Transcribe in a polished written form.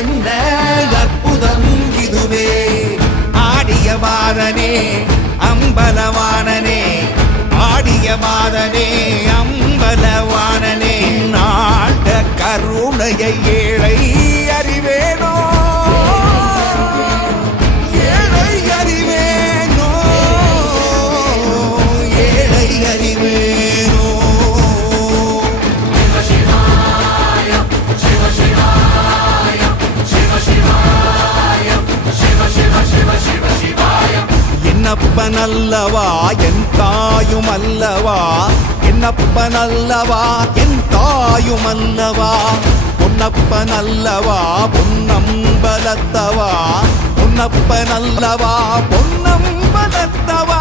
என்ன அற்புதம் இதுவே. ஆடிய மாதனே அம்பலவானனே, ஆடிய மாதனே அம்பலவானனே, நாட கருணையை ஏழை அறிவேனோ, ஏழை அறிவேனோ, ஏழை அறிவேனோ. என்னப்பன் அல்லவா என் தாயும் அல்லவா, என்னப்பன் அல்லவா என் தாயும் அல்லவா, பொன்னப்பன் அல்லவா பொன்னம்பலத்தவா, பொன்னப்பன் அல்லவா பொன்னம்பலத்தவா,